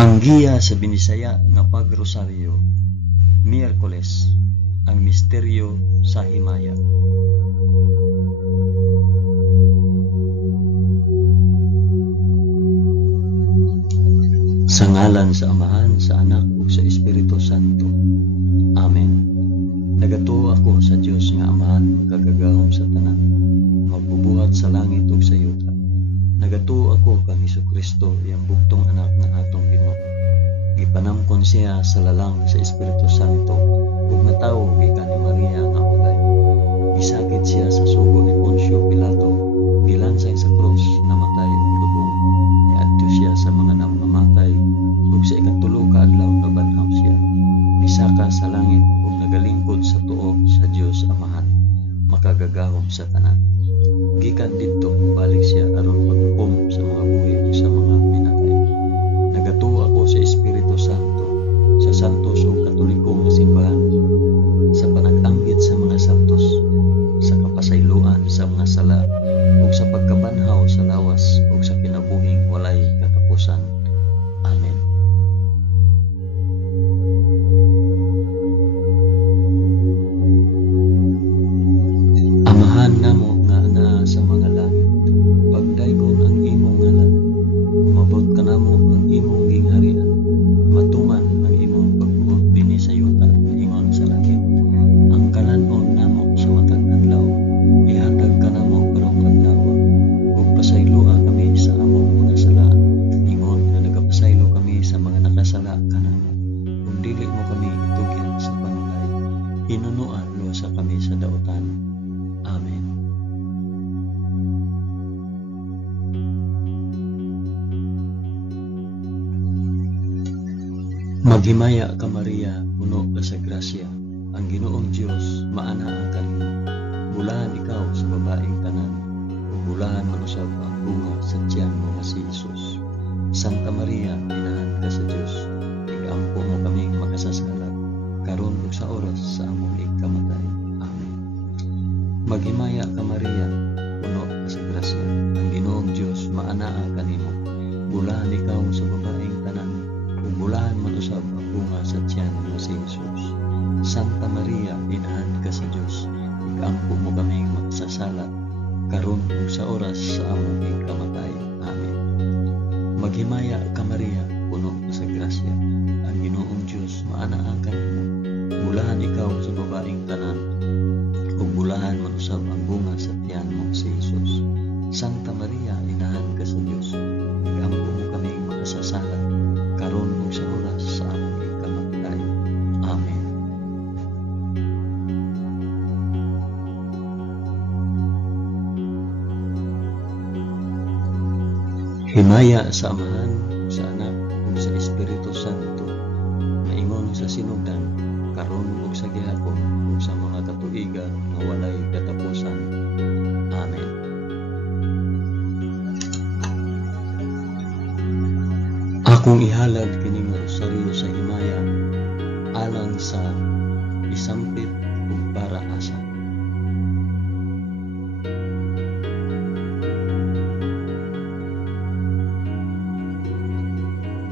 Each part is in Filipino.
Ang giya sa Binisaya nga pagrosaryo, Miyerkules, ang misteryo sa himaya. Sa ngalan sa Amahan, sa Anak, ug sa Espiritu Santo. Amen. Nagatuo ako sa Dios nga Amahan, magkagagahom sa tanan, magbubuhat sa langit ug sa yuta. Nagatuo ako kang Hesukristo, iyang bugtong anak nga atong Ginoo. Gipanamkon siya sa lalang sa Espiritu Santo, ug natawo gikan ni Maria nga ulay. Gisakit siya sa sugo ni Poncio Pilato, gilansay sa krus, namatay ug lubong. Niadto siya sa mga namamatay, ug sa ikatulo ka adlaw nabanhaw siya. Misaka sa langit ug nagalingkod sa tuo sa Dios Amahan, makagagahom sa tanan. Gikan didto balik siya aron maghukom sa mga buhi ug sa mga pinatay. Nagatuo ako sa Espiritu Santo, sa santos ug katoliko nga simbahan, sa panag-anggit sa mga santos, sa kapasayloan sa mga sala, ug sa pagkabanhaw sa lawas ug sa kinabuhing walay katapusan. Amen. Amahan namo nga naa sa mga langit, pagdaygon ang imong ngalan, umabot ka namo ang imong gingharian, matuman ang imong pagbuot dinhi sa yuta, ingon sa langit. Ang kalanon namo sa matag adlaw, ihatag ka namo karong adlaw, ug pasayloa kami sa among mga sala, ingon nga nagapasaylo kami sa mga nakasala kanamo, ug dili mo kami itugyan sa panulay, hinunuan lusa kami sa dautan. Amen. Maghimaya ka Maria, puno ka sa grasya, ang Ginoong Dios maanaa kanimo. Bulahan ikaw sa babaeng tanan, ug bulahan manusab ang bunga sa tiyan mo nga si Jesus. Santa Maria, inahan ka sa Dios, igampo mo kaming makasasala, karon ug sa oras sa among ikamatay. Amen. Maghimaya ka Maria, puno ka sa grasya, ang Ginoong Dios maanaa kanimo. Bulahan ikaw sa babaeng tanan, ug bulahan manusab ang bunga sa tiyan mo si Jesus. Santa Maria, inahan ka sa Dios, igampo mo kaming makasasala, karon ug sa oras sa among ikamatay. Amen. Maghimaya ka Maria, puno ka sa grasya, ang Ginoong Dios maanaa kanimo. Bulahan ikaw sa babaeng tanan, ug bulahan manusab ang bunga sa tiyan mo si Jesus. Santa Maria, inahan ka sa Dios, igampo mo kaming makasasala, karon ug sa oras sa among ikamatay. Amen. Himaya sa Amahan, sa Anak, ug sa Espiritu Santo, maingon sa sinugdan, karon ug sa gihapon, ug sa mga katuigan nga walay katapusan. Amen. Akong ihalad kining rosaryo sa himaya, alang sa isampit ug para asa.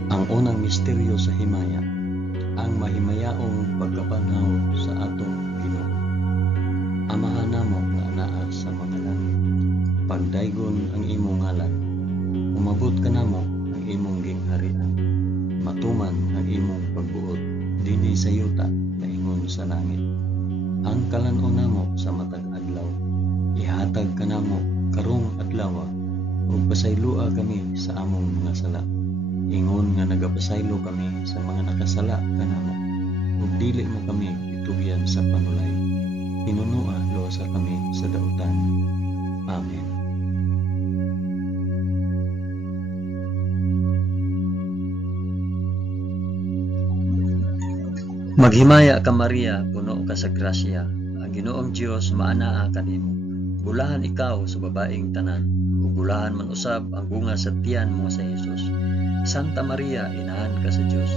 Ang unang misteryo sa himaya, ang mahimayaong pagkabanhaw sa atong Ginoo. Amahan namo nga anaa sa mga langit, pagdaygon ang imong ngalan, umabot ka namo ang imong gingharian, matuman ang imong pagbuot dinhi sa yuta, naingon sa langit. Ang kalanon namo sa matag adlaw, ihatag ka namo karong adlaw, ug pasayloa kami sa among mga sala, ingon nga nagapasaylo kami sa mga nakasala kanamo, ug dili mo kami itugyan sa panulay, hinunua lusa kami sa dautan. Amen. Maghimaya ka Maria, puno ka sa grasya, ang Ginoong Dios maanaa kanimo. Bulahan ikaw sa babaeng tanan, ug bulahan man usab ang bunga sa tiyan mo sa Jesus. Santa Maria, inahan ka sa Dios,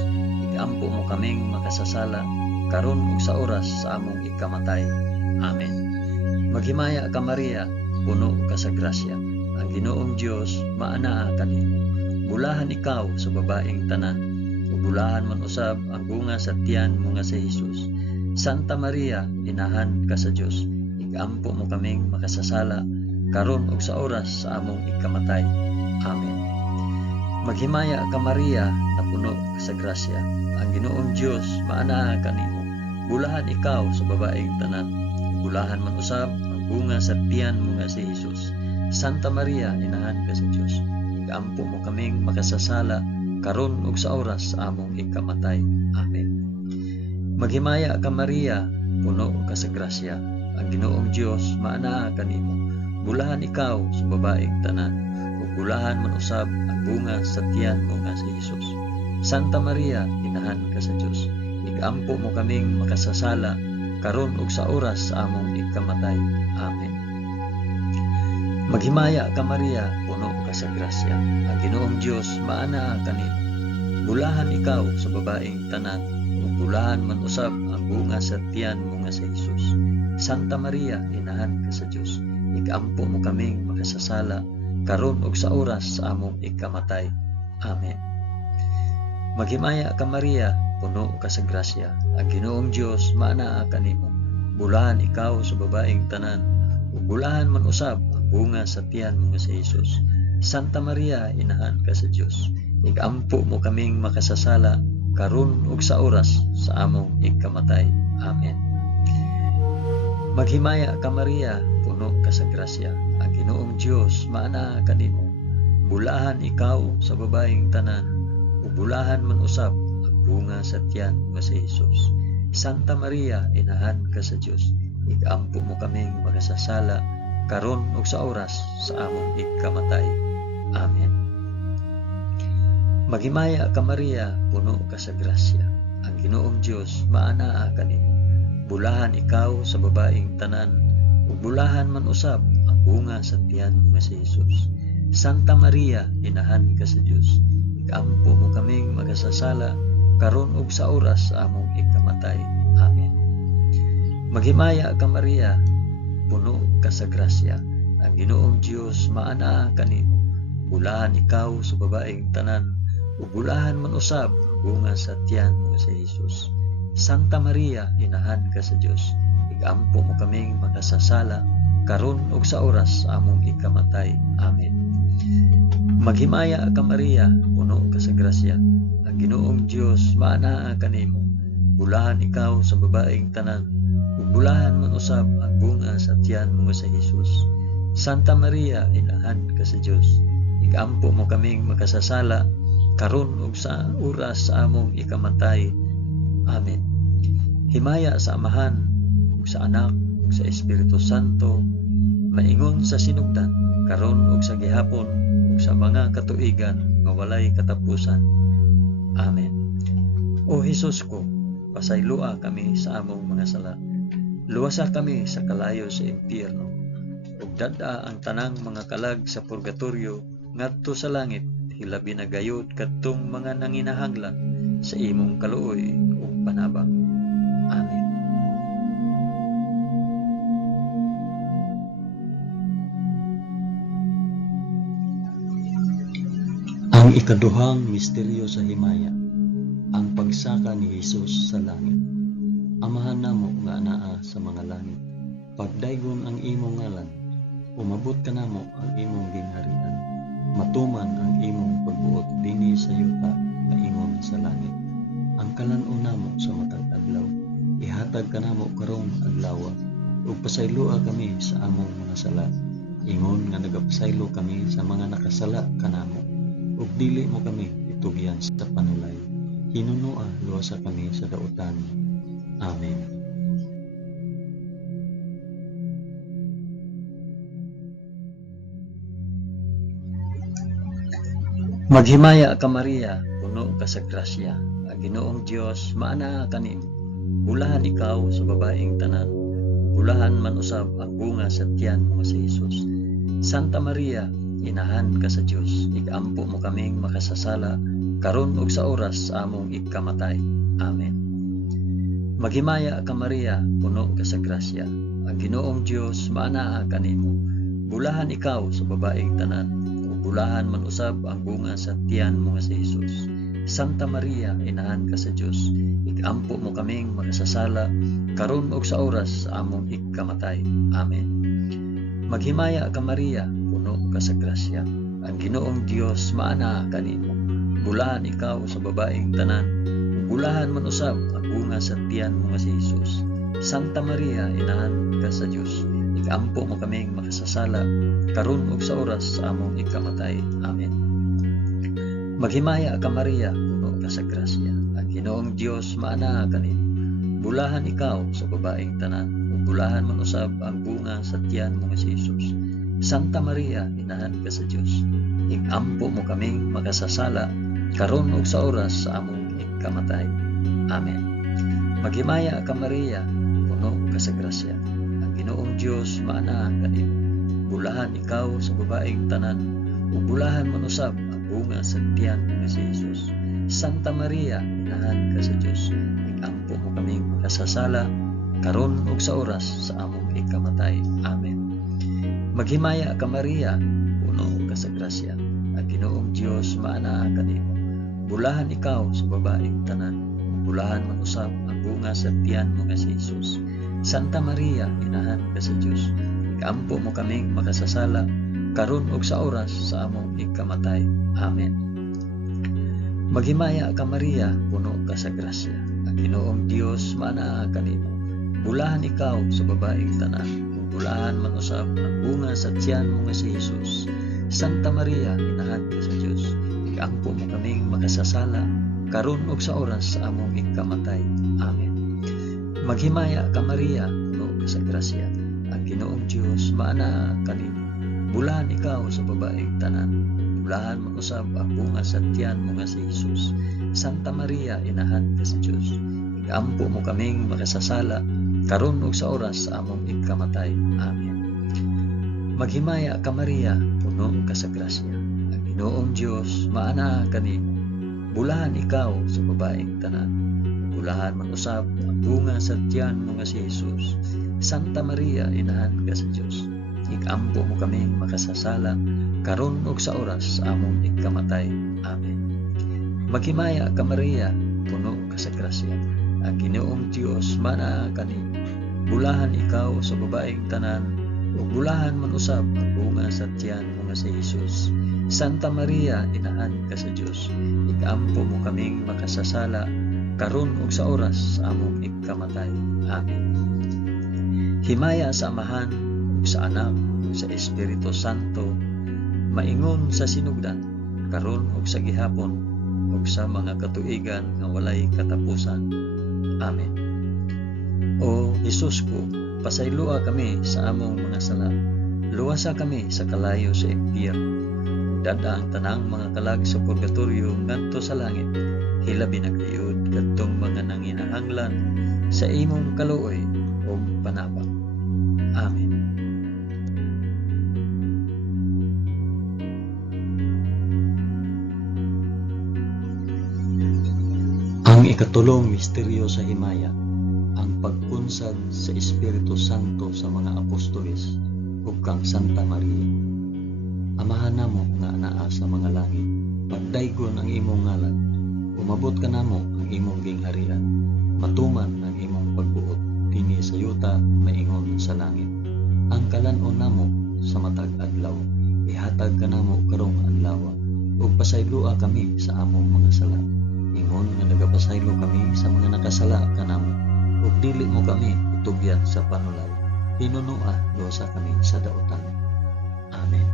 igampo mo kaming makasasala, karon ug sa oras sa among ikamatay. Amen. Maghimaya ka Maria, puno ka sa grasya, ang Ginoong Dios maanaa kanimo. Bulahan ikaw sa babaeng tanan, ug bulahan man usab ang bunga sa tiyan mo nga si Hesus. Santa Maria, inahan ka sa Dios, igampo mo kaming makasasala karon ug sa oras sa among ikamatay. Amen. Maghimaya ka Maria, na puno ka sa grasya. Ang Ginoong Dios maanaa kanimo. Bulahan ikaw sa babaeng tanan. Bulahan man usab ang bunga sa tiyan mo nga si Hesus. Santa Maria, inahan ka sa Dios, igampo mo kaming makasasala karon ug sa oras sa among ikamatay. Amen. Maghimaya ka Maria, puno ka sa grasya. Ang Ginoong Dios maanaa kanimo. Bulahan ikaw sa babaeng tanan, ug bulahan man usab ang bunga sa tiyan mo nga si Hesus. Santa Maria, inahan ka sa Dios, igampo mo kaming makasasala karon ug sa oras sa among ikamatay. Amen. Maghimaya ka Maria, puno ka sa grasya. Ang Ginoong Dios maanaa kanimo. Bulahan ikaw sa babaeng tanan, ug bulahan man usab ang bunga sa tiyan mo nga si Hesus. Santa Maria, inahan ka sa Dios, igampo mo kaming makasasala karon ug sa oras sa among ikamatay. Amen. Maghimaya ka Maria, puno ka sa grasya. Ang Ginoong Dios maanaa kanimo. Bulahan ikaw sa babaeng tanan, ug bulahan man usab ang bunga sa tiyan mo nga si Hesus. Santa Maria, inahan ka sa Dios, igampo mo kaming makasasala karon ug sa oras sa among ikamatay. Amen. Maghimaya ka Maria, puno ka sa grasya. Ang Ginoong Dios maanaa kanimo. Bulahan ikaw sa babaeng tanan, ug bulahan man usab ang bunga sa tiyan nga si Hesus. Santa Maria, inahan ka sa Dios, igampo mo kaming makasasala karon ug sa oras sa among ikamatay. Amen. Maghimaya ka Maria, puno ka sa grasya. Ang Ginoong Dios maanaa kanimo. Bulahan ikaw sa babaeng tanan, ug bulahan man usab ang bunga sa tiyan nga si Hesus. Santa Maria, inahan ka sa Dios, igampo mo kaming makasasala karon ug sa oras sa among ikamatay. Amen. Maghimaya ka Maria, puno ka sa grasya. Ang Ginoong Dios maanaa kanimo. Bulahan ikaw sa babaeng tanan, ug bulahan man usab ang bunga sa tiyan nga si Hesus. Santa Maria, inahan ka sa Dios, igampo mo kaming makasasala karon ug sa oras sa among ikamatay. Amen. Maghimaya ka Maria, puno ka sa grasya. Ang Ginoong Dios maanaa kanimo. Bulahan ikaw sa babaeng tanan, ug bulahan man usab ang bunga sa tiyan mo sa Hesus. Santa Maria, inahan ka sa Dios, igampo mo kaming makasasala karon ug sa oras sa among ikamatay. Amen. Himaya sa Amahan, ug sa Anak, ug sa Espiritu Santo, maingon sa sinugdan, karon ug sa gihapon, ug sa mga katuigan nga walay katapusan. Amen. O Hesus ko, pasaylua kami sa among mga sala. Luwasa kami sa kalayo sa impyerno, ug dad-a ang tanang mga kalag sa purgatorio ngadto sa langit, hilabi na gayud kadtong mga nanginahanglan sa imong kaluoy ug panabang. Amen. Ang ikaduhang misteryo sa himaya, ang pagsaka ni Hesus sa langit. Amahan namo nga anaa sa mga langit, pagdaygon ang imong ngalan, umabot ka namo ang imong gingharian, matuman ang imong pagbuot dinhi sa yuta nga ingon sa langit. Ang kalan-on namo sa matag adlaw, ihatag ka namo karong adlaw, ug pasaylua kami sa among mga sala, ingon nga nagapasaylo kami sa mga nakasala kanamo, ug dili mo kami itugyan sa panulay, hinunua luwasa kami sa dautan. Amen. Maghimaya ka Maria, puno ka sa grasya. Ang Ginoong Dios maanaa kanimo. Bulahan ikaw sa babaeng tanan, bulahan man usab ang bunga sa tiyan mo sa Hesus. Santa Maria, inahan ka sa Dios, igampo mo kaming makasasala karon ug sa oras sa among ikamatay. Amen. Maghimaya ka Maria, puno ka sa grasya. Ang Ginoong Dios maanaa kanimo. Bulahan ikaw sa babaeng tanan, ug bulahan man usab ang bunga sa tiyan mo nga si Hesus. Santa Maria, inahan ka sa Dios, igampo mo kaming makasasala, karon ug sa oras sa among ikamatay. Amen. Maghimaya ka Maria, puno ka sa grasya. Ang Ginoong Dios maana kanimo. Bulahan ikaw sa babaeng tanan, bulahan man usab ang bunga sa tiyan mo nga si Jesus. Santa Maria, inahan ka sa Dios, igampo mo kaming makasasala, karon ug sa oras sa among ikamatay. Amen. Maghimaya ka Maria, puno ka sa grasya. Ang Ginoong Dios maana kanimo. Bulahan ikaw sa babaeng tanan, ug bulahan man usab ang bunga sa tiyan mo nga si Jesus. Santa Maria, inahan ka sa Dios, igampo mo kaming makasasala, karon ug sa oras sa among ikamatay. Amen. Maghimaya ka Maria, puno ka sa grasya. Ang Ginoong Dios maana kanimo. Bulahan ikaw sa babaeng tanan, ug bulahan man usab ang bunga sa tiyan mo nga si Jesus. Santa Maria, inahan ka sa Dios, igampo mo kaming makasasala, karon ug sa oras sa among ikamatay. Amen. Maghimaya ka Maria, puno ka sa grasya. Ang Ginoong Dios maana kanimo. Bulahan ikaw sa babaeng tanan, bulahan man usab ang bunga sa tiyan mo nga si Jesus. Santa Maria, inahan ka sa Dios, igampo mo kaming makasasala, karon ug sa oras sa among ikamatay. Amen. Maghimaya ka Maria, puno ka sa grasya. Ang Ginoong Dios maana kanimo. Bulahan ikaw sa babaeng tanan, bulahan man usab ang bunga sa tiyan mo nga si Jesus. Santa Maria, inahan ka sa Dios, igampo mo kaming makasasala, karon ug sa oras sa among ikamatay. Amen. Maghimaya ka Maria, puno ka sa grasya. Ang Ginoong Dios maana kanimo. Bulahan ikaw sa babaeng tanan, bulahan man usab ang bunga sa tiyan mo nga si Jesus. Santa Maria, inahan ka sa Dios, igampo mo kaming makasasala, karon ug sa oras sa among ikamatay. Amen. Maghimaya ka Maria, puno ka sa grasya. Ang Ginoong Dios maana kanimo. Bulahan ikaw sa babaeng tanan, bulahan man usab ang bunga sa tiyan mo nga si Jesus. Santa Maria, inahan ka sa Dios, igampo mo kaming makasasala, karon ug sa oras sa among ikamatay. Amen. Maghimaya ka Maria, puno ka sa grasya. Ang Ginoong Dios maana kanimo. Bulahan ikaw sa babaeng tanan, ug bulahan man usab ang bunga sa tiyan mo nga si Jesus. Santa Maria, inahan ka sa Dios, igampo mo kaming makasasala, karon ug sa oras sa among ikamatay. Amen. Himaya sa Amahan, ug sa Anak, ug sa Espiritu Santo, maingon sa sinugdan, karon ug sa gihapon, ug sa mga katuigan nga walay katapusan. Amen. O Jesus ko, pasaylua kami sa among mga sala. Luwasa kami sa kalayo sa impyerno. Dada ang tanang mga kalag sa purgatorio ngadto sa langit. Hilabi na kayod kadtong mga nanginahanglan sa imong kaluoy o panapang. Amen. Ang ikatulong misteryo sa himaya, ang pagpunsad sa Espiritu Santo sa mga apostoles ug kang Santa Maria. Amahan namo nga anaa sa mga langit, pagdaygon ang imong ngalan, umabot ka namo ang imong gingharian, matuman ang imong pagbuot dinhi sa yuta maingon sa langit. Ang kalanon namo sa matag adlaw, ihatag ka namo karong adlaw, ug pasaylua kami sa among mga sala. Ingon nga nagapasaylo kami sa mga nakasala kanamo, ug dili mo kami itugyan sa panulay. Pinunua dosa kami sa dautan. Amen.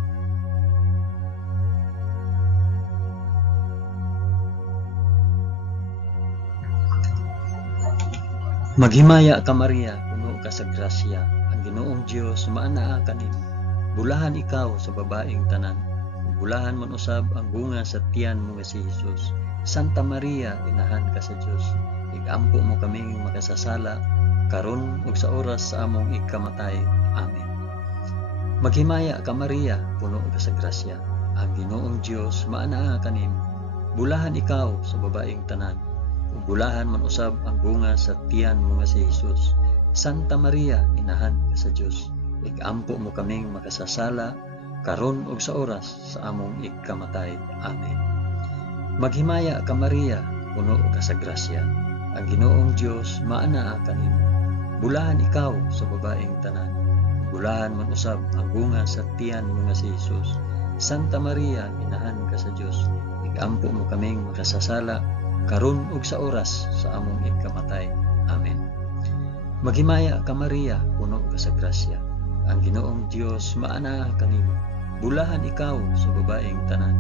Maghimaya ka Maria, puno ka sa grasya. Ang Ginoong Dios maanaa kanimo. Bulahan ikaw sa babaeng tanan, ug bulahan man usab ang bunga sa tiyan mo nga si Jesus. Santa Maria, inahan ka sa Dios, igampo mo kaming makasasala, karon ug sa oras sa among ikamatay. Amen. Maghimaya ka Maria, puno ka sa grasya. Ang Ginoong Dios maanaa kanimo. Bulahan ikaw sa babaeng tanan, ug bulahan man usab ang bunga sa tiyan mo nga si Jesus. Santa Maria, inahan ka sa Dios, igampo mo kaming makasasala, karon ug sa oras sa among ikamatay. Amen. Maghimaya ka Maria, puno ka sa grasya. Ang Ginoong Dios maanaa kanimo. Bulahan ikaw sa babaeng tanan. Bulahan man usab ang bunga sa tiyan mo nga si Jesus. Santa Maria, inahan ka sa Dios. Igampo mo kaming makasasala karon ug sa oras sa among ikamatay. Amen. Maghimaya ka Maria, puno ka sa grasya. Ang Ginoong Dios maanaa kanimo. Bulahan ikaw sa babaeng tanan.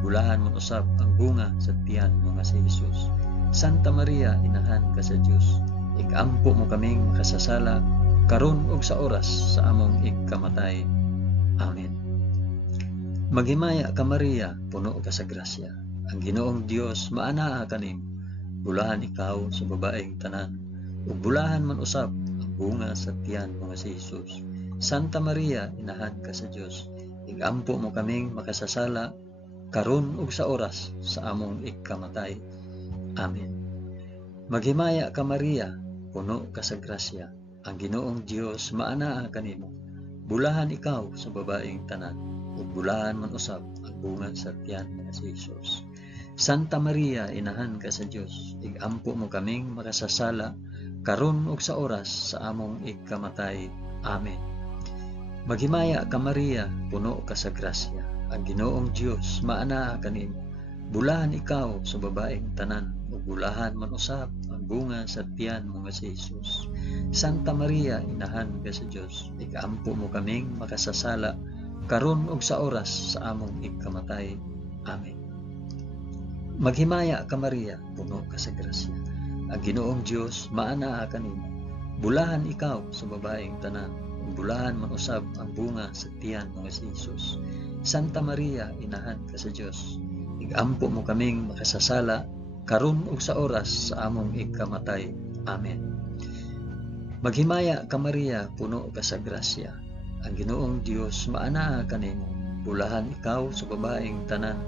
Bulahan man usab ang bunga sa tiyan mo nga si Jesus. Santa Maria, inahan ka sa Dios. Igampo mo kaming makasasala karon ug sa oras sa among ikamatay. Amen. Maghimaya ka Maria, puno ka sa grasya. Ang Ginoong Dios maanaa kanimo. Bulahan ikaw sa babaeng tanan. Ug bulahan man usab ang bunga sa tiyan mo nga si Jesus. Santa Maria, inahan ka sa Dios. Igampo mo kaming makasasala karon ug sa oras sa among ikamatay. Amen. Maghimaya ka Maria, puno ka sa grasya. Ang Ginoong Dios maanaa kanimo. Bulahan ikaw sa babaeng tanan. Ug bulahan man usab ang bunga sa tiyan nga si Jesus. Santa Maria, inahan ka sa Dios. Igampo mo kaming makasasala karon ug sa oras sa among ikamatay. Amen. Maghimaya ka Maria, puno ka sa grasya. Ang Ginoong Dios maanaa kanimo. Bulahan ikaw sa babaeng tanan. Ug bulahan man usab ang bunga sa tiyan mo nga si Jesus. Santa Maria, inahan ka sa Dios. Igampo mo kaming makasasala karon ug sa oras sa among ikamatay. Amen. Maghimaya ka Maria, puno ka sa grasya. Ang Ginoong Dios maanaa kanimo. Bulahan ikaw sa babaeng tanan. Ug bulahan man usab ang bunga sa tiyan mo nga si Jesus. Santa Maria, inahan ka sa Dios. Igampo mo kaming makasasala karon ug sa oras sa among ikamatay. Amen. Maghimaya ka Maria, puno ka sa grasya. Ang Ginoong Dios maanaa kanimo. Bulahan ikaw sa babaeng tanan.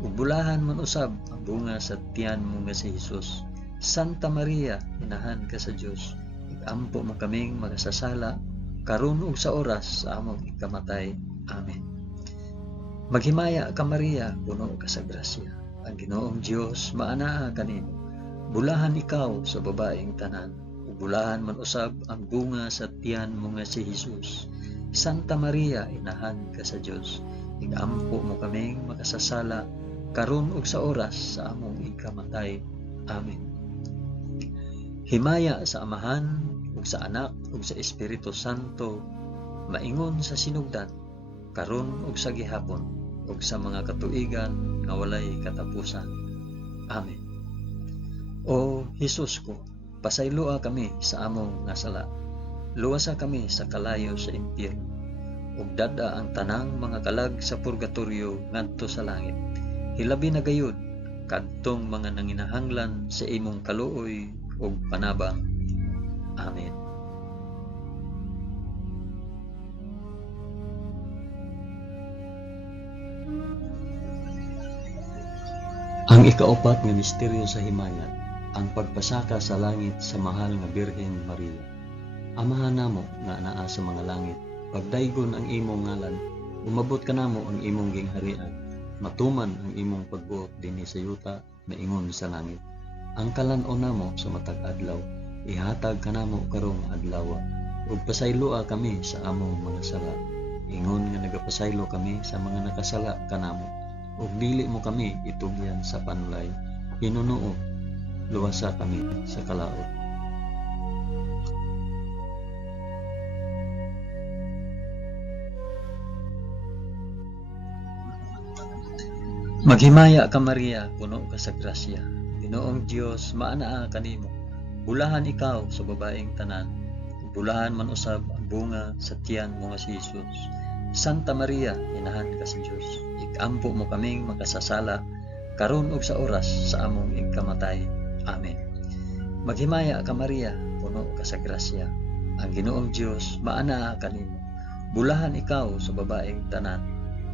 Ug bulahan man usab ang bunga sa tiyan mo nga si Jesus. Santa Maria, inahan ka sa Dios. Igampo mo kaming makasasala karon ug sa oras sa among ikamatay. Amen. Maghimaya ka Maria, puno ka sa grasya. Ang Ginoong Dios maanaa kanimo. Bulahan ikaw sa babaeng tanan. Ug bulahan man usab ang bunga sa tiyan mo nga si Jesus. Santa Maria, inahan ka sa Dios. Igampo mo kaming makasasala karon ug sa oras sa among ikamatay. Amen. Himaya sa Amahan ug sa Anak ug sa Espiritu Santo, maingon sa sinugdan karon ug sa gihapon ug sa mga katuigan nga walay katapusan. Amen. O Jesus ko, pasayloa kami sa among nasala. Luwasa kami sa kalayo sa impyerno. Ug dada ang tanang mga kalag sa purgatorio ngadto sa langit. Hilabi na gayud kadtong mga nanginahanglan sa imong kaluoy ug panabang. Amen. Ang ikaapat nga misteryo sa himaya, ang pagpasaka sa langit sa mahal nga Birhen Maria. Amahan namo nga naa sa mga langit, pagdaygon ang imong ngalan, umabot ka namo ang imong gingharian, matuman ang imong pagbuot dinhi sa yuta na ingon sa langit. Ang kalan-on namo sa matag adlaw, ihatag ka namo karong adlaw, ug pasayloa kami sa among mga sala. Ingon nga nagapasaylo kami sa mga nakasala kanamo. Ug dili mo kami itugyan sa panulay, hinunuo, luwasa kami sa kalaot. Maghimaya ka Maria, puno ka sa grasya. Ginoong Dios maanaa kanimo. Bulahan ikaw sa babaeng tanan. Bulahan man usab ang bunga sa tiyan mo nga si Jesus. Santa Maria, inahan ka sa Dios. Igampo mo kaming makasasala karon ug sa oras sa among ikamatay. Amen. Maghimaya ka Maria, puno ka sa grasya. Ang Ginoong Dios maanaa kanimo. Bulahan ikaw sa babaeng tanan.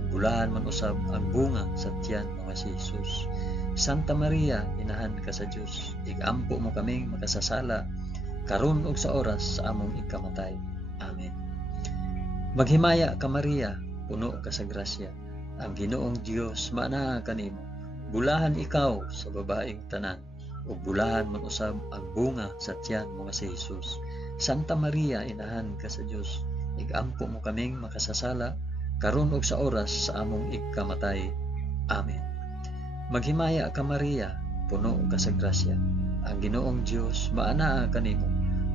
Bulahan man usab ang bunga sa tiyan mo nga si Jesus. Santa Maria, inahan ka sa Dios. Igampo mo kaming makasasala karon ug sa oras sa among ikamatay. Amen. Maghimaya ka Maria, puno ka sa grasya. Ang Ginoong Dios maanaa kanimo. Bulahan ikaw sa babaeng tanan, ug bulahan man usab ang bunga sa tiyan mo nga si Hesus. Santa Maria, inahan ka sa Dios, igampo mo kaming makasasala karon ug sa oras sa among igkamatay. Amen. Maghimaya ka Maria, puno ka sa grasya. Ang Ginoong Dios maanaa kanimo.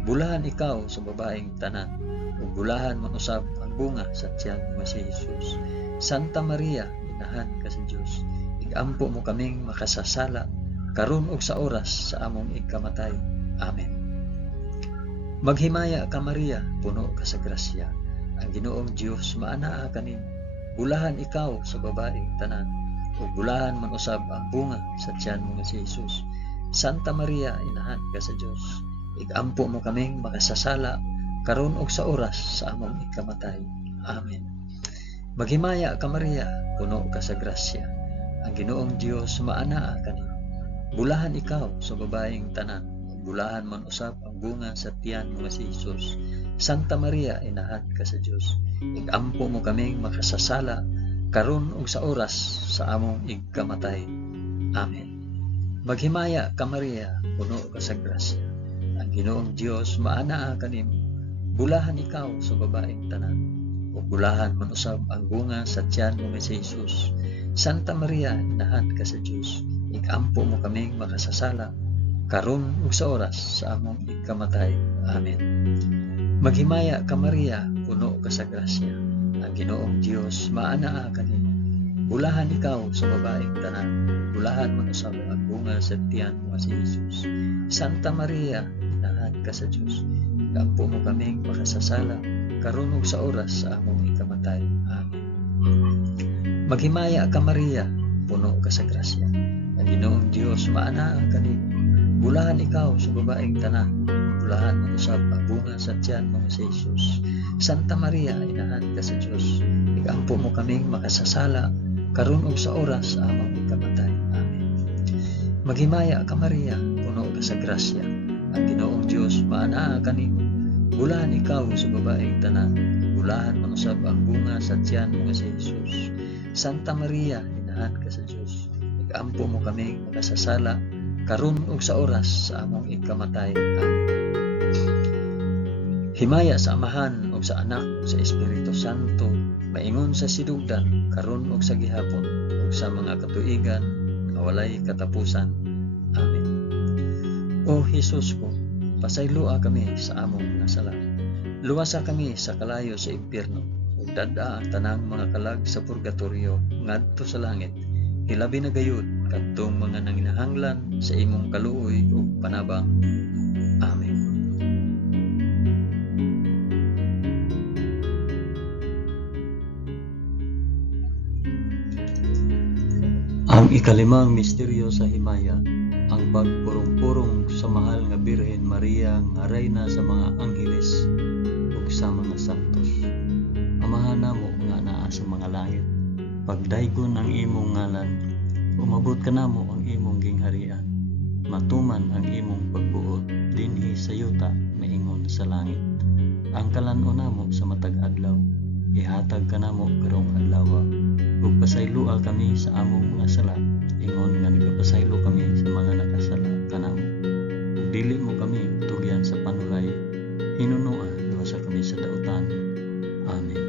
Bulahan ikaw sa babaeng tanan, ug bulahan man usab ang bunga sa tiyan mo si Hesus. Santa Maria, inahan ka sa Dios, igampo mo kaming makasasala karon ug sa oras sa among igkamatay. Amen. Maghimaya ka Maria, puno ka sa grasya. Ang Ginoong Dios maanaa kanimo. Bulahan ikaw sa babaeng tanan, ug bulahan man usab ang bunga sa tiyan mo si Hesus. Santa Maria, inahan ka sa Dios, igampo mo kaming makasasala karon ug sa oras sa among igkamatay. Amen. Maghimaya ka Maria, puno ka sa grasya. Ang Ginoong Dios maanaa kanimo. Bulahan ikaw sa babaeng tanan, bulahan man usab ang bunga sa tiyan mo si Hesus. Santa Maria, inahan ka sa Dios, igampo mo kaming makasasala karon ug sa oras sa among igkamatay. Amen. Maghimaya ka Maria, puno ka sa grasya. Ang Ginoong Dios maanaa kanimo. Bulahan ikaw sa babaeng tanan, ug bulahan man usab ang bunga sa tiyan mo si Hesus. Santa Maria, inahan ka sa Dios, igampo mo kaming makasasala karon ug sa oras sa among igkamatay. Amen. Maghimaya ka Maria, puno ka sa grasya. Ang Ginoong Dios maanaa kanimo. Bulahan ikaw sa babaeng tanan, bulahan man usab ang bunga sa tiyan mo si Hesus. Santa Maria, inahan ka sa Dios, igampo mo kaming makasasala karon ug sa oras sa among igkamatay. Amen. Maghimaya ka Maria, puno ka sa grasya. Ang Ginoong Dios maanaa kanimo. Bulahan ikaw sa babaeng tanan, bulahan man usab ang bunga sa tiyan mo si Hesus. Santa Maria, inahan ka sa Dios, igampo mo kaming makasasala karon ug sa oras sa among igkamatay. Amen. Maghimaya ka Maria, puno ka sa grasya. Ang Ginoong Dios maanaa kanimo. Bulahan ikaw sa babaeng tanan, bulahan man usab ang bunga sa tiyan mo si Hesus. Santa Maria, inahan ka sa Dios, igampo mo kaming makasasala karon ug sa oras sa among igkamatay. Amen. Himaya sa Amahan ug sa Anak ug sa Espiritu Santo, maingon sa sidugdan karon ug sa gihapon ug sa mga katuigan nga walay katapusan. Amen. O Hesus ko, pasayloa kami sa among mga sala. Luwasa kami sa kalayo sa impyerno ug dad-a ang tanang mga kalag sa purgatorio ngadto sa langit. Hilabi na gayud kadtong mga nanginahanglan sa imong kaluoy ug panabang. Amen. Ang ikalimang misteryo sa himaya, ang pagpurong-purong sa mahal nga Birhen Maria nga reyna sa mga angheles ug sa mga santos. Amahan namo nga naa sa mga langit, pagdaygon ang imong ngalan, umabot ka namo ang imong gingharian, matuman ang imong pagbuot dinhi sa yuta maingon sa langit. Ang kalan-o namo sa matag adlaw, ihatag ka namo karong adlaw, ug pasaylua kami sa among mga sala, ingon nga nagapasaylo kami sa mga nakasala kanamo. Ug dili mo kami tugyan sa panulay, hinunoa luwasa kami sa dautan. Amen.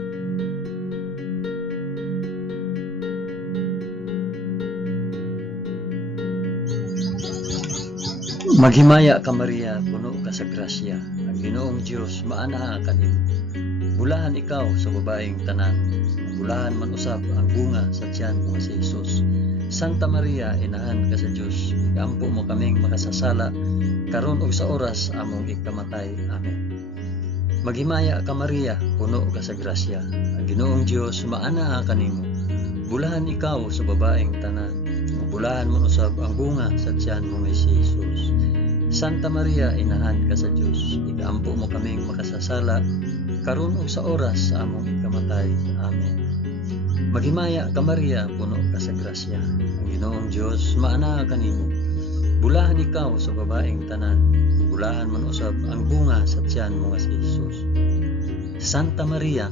Maghimaya ka Maria, puno ka sa grasya. Ang Ginoong Dios maanaa kanimo. Bulahan ikaw sa babaeng tanan, bulahan man usab ang bunga sa tiyan mo si Hesus. Santa Maria, inahan ka sa Dios, igampo mo kaming makasasala karon ug sa oras among igkamatay. Amen. Maghimaya ka Maria, puno ka sa grasya. Ang Ginoong Dios maanaa kanimo. Bulahan ikaw sa babaeng tanan, bulahan man usab ang bunga sa tiyan mo si Hesus. Santa Maria, inahan ka sa Dios, igampo mo kaming makasasala karon ug sa oras sa among igkamatay. Amen. Maghimaya ka Maria, puno ka sa grasya. Ang Ginoong Dios maanaa kanimo. Bulahan ikaw sa babaeng tanan, bulahan man usab ang bunga sa tiyan mo si Hesus. Santa Maria,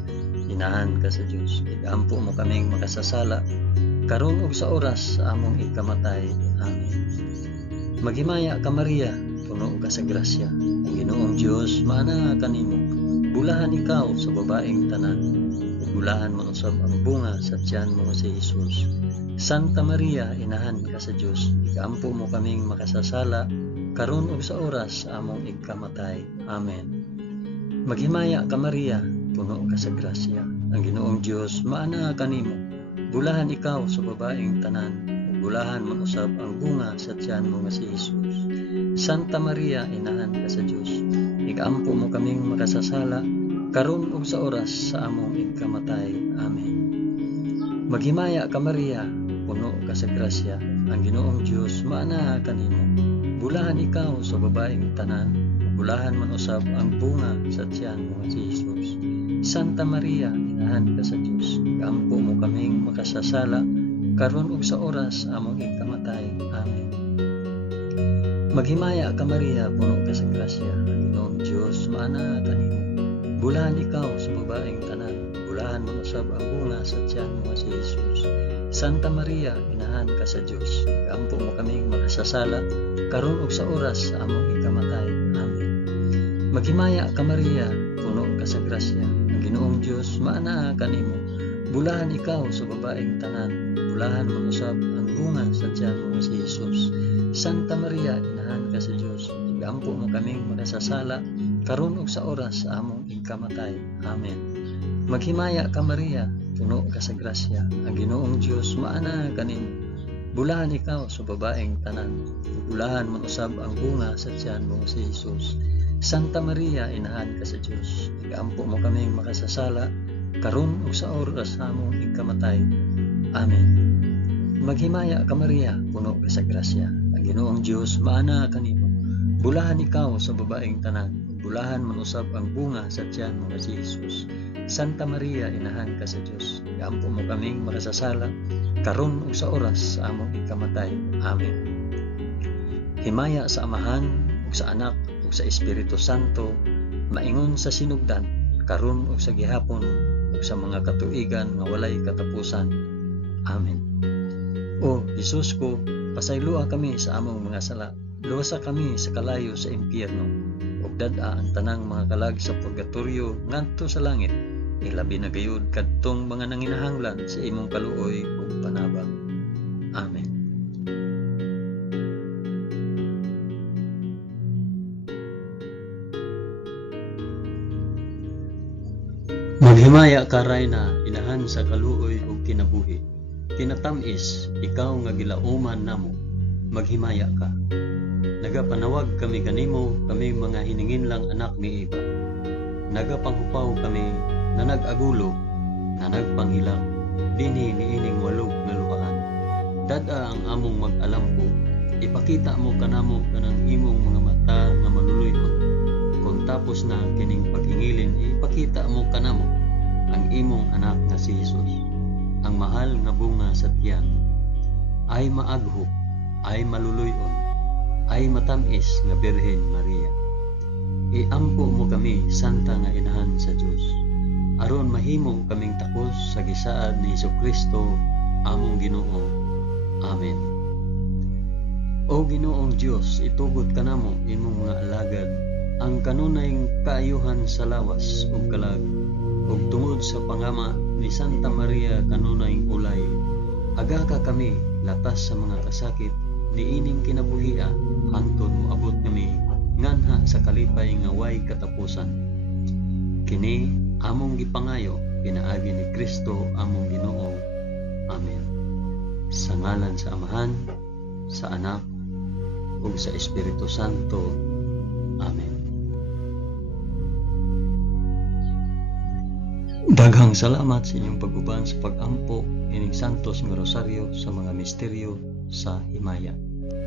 inahan ka sa Dios. Igampo mo kaming makasasala karon ug sa oras sa among ikamatay. Amen. Maghimaya ka Maria, puno ka sa grasya. Ang Ginoong Dios maana kanimo. Bulahan ikaw sa babaeng tanan. Bulahan mo usab ang bunga sa tiyan mo si Jesus. Santa Maria, inahan ka sa Dios. Igampo mo kaming makasasala karon ug sa oras sa among ikamatay. Amen. Maghimaya ka Maria, puno ka sa grasya. Ang Ginoong Dios maana kanimo. Bulahan ikaw sa babaeng tanan. Bulahan mo usab ang bunga sa tiyan mo si Jesus. Santa Maria, inahan ka sa Dios. Igampo mo kaming makasasala karon ug sa oras sa among ikamatay. Amen. Maghimaya ka Maria, puno ka sa grasya. Ang Ginoong Dios maana kanimo. Bulahan ikaw sa babaeng tanan. Bulahan man usab ang bunga sa tiyan mo si Jesus. Santa Maria, inahan ka sa Dios. Igampo mo kaming makasasala karon ug sa oras sa among ikamatay. Amen. Maghimaya ka Maria, puno ka sa grasya. Ang Ginoong Dios maana kanimo. Bulahan ikaw sa babaeng tanan. Bulahan man usab ang bunga sa tiyan mo si Jesus. Santa Maria, inahan ka sa Dios. Igampo mo kaming makasasala karon ug sa oras sa among ikamatay. Amen. Maghimaya ka Maria, puno ka sa grasya. Ang Ginoong Dios maana kanimo. Bulahan ikaw sa babaeng tanan. Bulahan man usab ang bunga sa tiyan mo si Jesus. Santa Maria, inahan ka sa Dios. Igampo mo kaming makasasala karon ug sa oras sa among ikamatay. Amen. Maghimaya ka Maria, puno ka sa grasya. Ang Ginoong Dios maana kanimo. Bulahan ikaw sa babaeng tanan. Bulahan man usab ang bunga sa tiyan mo si Jesus. Santa Maria, inahan ka sa Dios. Igampo mo kaming makasasala karon ug sa oras sa among ikamatay. Amen. Maghimaya ka Maria, puno ka sa grasya. Ang Ginoong Dios maana kanimo. Bulahan ikaw sa babaeng tanan. Bulahan man usab ang bunga sa tiyan mo si Jesus. Santa Maria, inahan ka sa Dios. Igampo mo kaming makasasala karon ug sa oras sa among ikamatay. Amen. Himaya sa Amahan ug sa Anak ug sa Espiritu Santo, maingon sa sinugdan karon ug sa gihapon ug sa mga katuigan nga walay katapusan. Amen. O Jesus ko, pasaylua kami sa among mga sala. Luwasa kami sa kalayo sa impyerno. Ug dad-a ang tanang mga kalag sa purgatorio ngadto sa langit. Ilabi na gayud kadtong mga nanginahanglan sa imong kaluoy ug panabang. Amen. Maghimaya ka Rayna, inahan sa kaluoy ug kinabuhi. Kinatamis, ikaw nga gilauman namo. Maghimaya ka. Nagapanawag kami kanimo, kami mga hiningin lang anak ni Eva. Nagapanghupaw kami na nag-agulo, na nagpanghilak, dinhi niining walog nga luhaan. Dada ang among mag-alampo, ipakita mo kanamo kanang imong mga mata nga maluluyon. Kung tapos na kining paghingilin, ipakita mo kanamo ang imong anak nga si Jesus. Ang mahal nga bunga sa tiyan, ay maaghop, ay maluluyon, ay matamis nga Birhen Maria. Iampo mo kami, Santa nga inahan sa Dios. Aron mahimo kaming takos sa gisaad ni Jesucristo, among Ginoo. Amen. O Ginoong Dios, itugot kanamo imong mga alagad ang kanunayng kaayuhan sa lawas ug kalag, ug tungod sa pangama ni Santa Maria kanunayng ulay. Aga ka kami latas sa mga kasakit niining kinabuhia hangtod moabot kami nganha sa kalipay nga way katapusan. Kini among gipangayo pinaagi ni Kristo among Ginoo. Amen. Sa ngalan sa Amahan, sa Anak, ug sa Espiritu Santo. Amen. Daghang salamat sa inyong pag-uban sa pag-ampo ining santos nga rosaryo sa mga misteryo sa himaya.